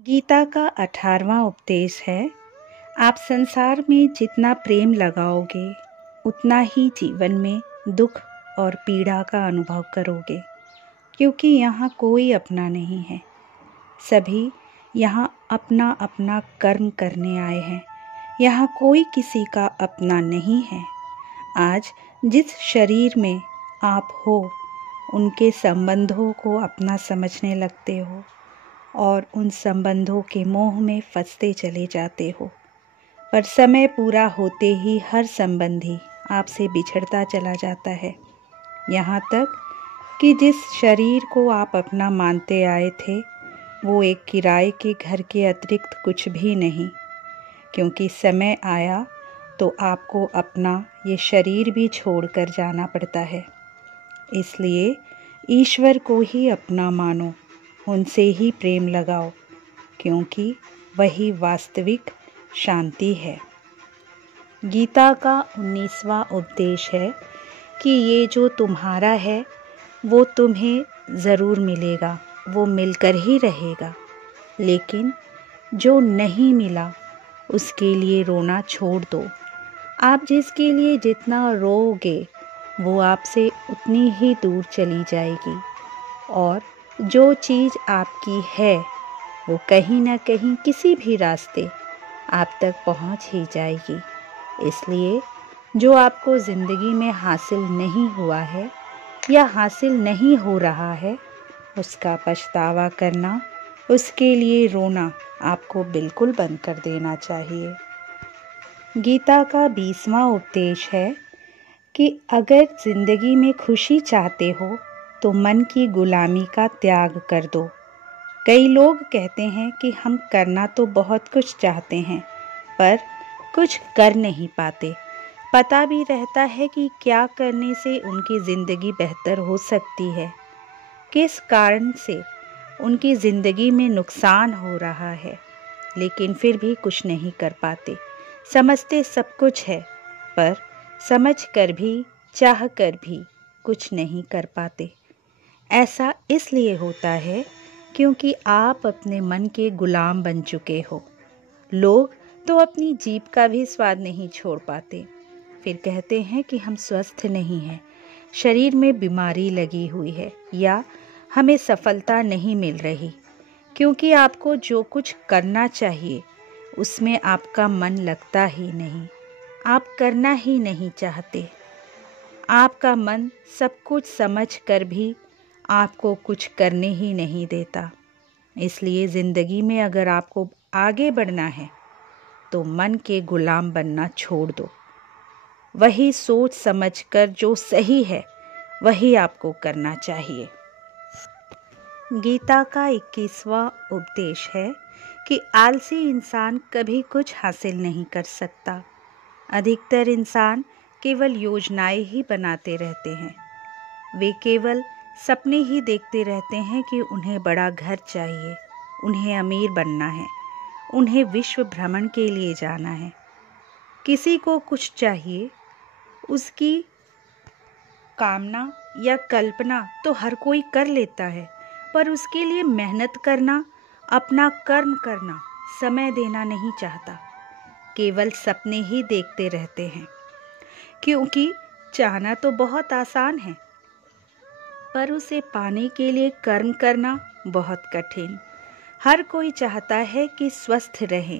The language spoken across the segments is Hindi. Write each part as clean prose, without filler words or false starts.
गीता का 18वां उपदेश है, आप संसार में जितना प्रेम लगाओगे उतना ही जीवन में दुख और पीड़ा का अनुभव करोगे, क्योंकि यहाँ कोई अपना नहीं है। सभी यहाँ अपना अपना कर्म करने आए हैं। यहाँ कोई किसी का अपना नहीं है। आज जिस शरीर में आप हो उनके संबंधों को अपना समझने लगते हो और उन संबंधों के मोह में फंसते चले जाते हो, पर समय पूरा होते ही हर संबंधी आपसे बिछड़ता चला जाता है। यहाँ तक कि जिस शरीर को आप अपना मानते आए थे वो एक किराए के घर के अतिरिक्त कुछ भी नहीं, क्योंकि समय आया तो आपको अपना ये शरीर भी छोड़कर जाना पड़ता है। इसलिए ईश्वर को ही अपना मानो, उनसे ही प्रेम लगाओ, क्योंकि वही वास्तविक शांति है। गीता का 19वां उपदेश है कि ये जो तुम्हारा है वो तुम्हें ज़रूर मिलेगा, वो मिलकर ही रहेगा। लेकिन जो नहीं मिला उसके लिए रोना छोड़ दो। आप जिसके लिए जितना रोओगे वो आपसे उतनी ही दूर चली जाएगी, और जो चीज़ आपकी है वो कहीं ना कहीं किसी भी रास्ते आप तक पहुंच ही जाएगी। इसलिए जो आपको ज़िंदगी में हासिल नहीं हुआ है या हासिल नहीं हो रहा है उसका पछतावा करना, उसके लिए रोना आपको बिल्कुल बंद कर देना चाहिए। गीता का 20वां उपदेश है कि अगर ज़िंदगी में खुशी चाहते हो तो मन की गुलामी का त्याग कर दो। कई लोग कहते हैं कि हम करना तो बहुत कुछ चाहते हैं पर कुछ कर नहीं पाते। पता भी रहता है कि क्या करने से उनकी ज़िंदगी बेहतर हो सकती है, किस कारण से उनकी ज़िंदगी में नुकसान हो रहा है, लेकिन फिर भी कुछ नहीं कर पाते। समझते सब कुछ है पर समझ कर भी चाह कर भी कुछ नहीं कर पाते। ऐसा इसलिए होता है क्योंकि आप अपने मन के गुलाम बन चुके हो। लोग तो अपनी जीभ का भी स्वाद नहीं छोड़ पाते, फिर कहते हैं कि हम स्वस्थ नहीं हैं, शरीर में बीमारी लगी हुई है या हमें सफलता नहीं मिल रही, क्योंकि आपको जो कुछ करना चाहिए उसमें आपका मन लगता ही नहीं, आप करना ही नहीं चाहते। आपका मन सब कुछ समझ कर भी आपको कुछ करने ही नहीं देता। इसलिए ज़िंदगी में अगर आपको आगे बढ़ना है तो मन के गुलाम बनना छोड़ दो। वही सोच समझ कर जो सही है वही आपको करना चाहिए। गीता का 21वां उपदेश है कि आलसी इंसान कभी कुछ हासिल नहीं कर सकता। अधिकतर इंसान केवल योजनाएं ही बनाते रहते हैं। वे केवल सपने ही देखते रहते हैं कि उन्हें बड़ा घर चाहिए, उन्हें अमीर बनना है, उन्हें विश्व भ्रमण के लिए जाना है। किसी को कुछ चाहिए, उसकी कामना या कल्पना तो हर कोई कर लेता है, पर उसके लिए मेहनत करना, अपना कर्म करना, समय देना नहीं चाहता। केवल सपने ही देखते रहते हैं, क्योंकि चाहना तो बहुत आसान है पर उसे पाने के लिए कर्म करना बहुत कठिन। हर कोई चाहता है कि स्वस्थ रहे,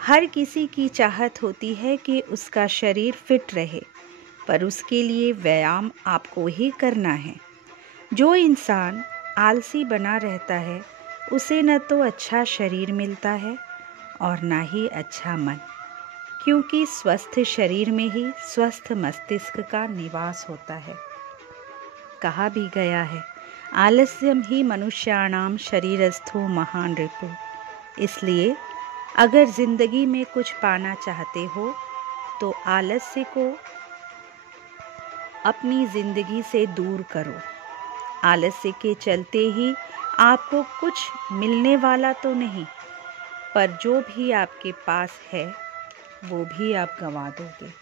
हर किसी की चाहत होती है कि उसका शरीर फिट रहे, पर उसके लिए व्यायाम आपको ही करना है। जो इंसान आलसी बना रहता है उसे न तो अच्छा शरीर मिलता है और ना ही अच्छा मन, क्योंकि स्वस्थ शरीर में ही स्वस्थ मस्तिष्क का निवास होता है। कहा भी गया है, आलस्यम ही मनुष्याणाम शरीरस्थो महान रिपु। इसलिए अगर ज़िंदगी में कुछ पाना चाहते हो तो आलस्य को अपनी ज़िंदगी से दूर करो। आलस्य के चलते ही आपको कुछ मिलने वाला तो नहीं, पर जो भी आपके पास है वो भी आप गंवा दोगे।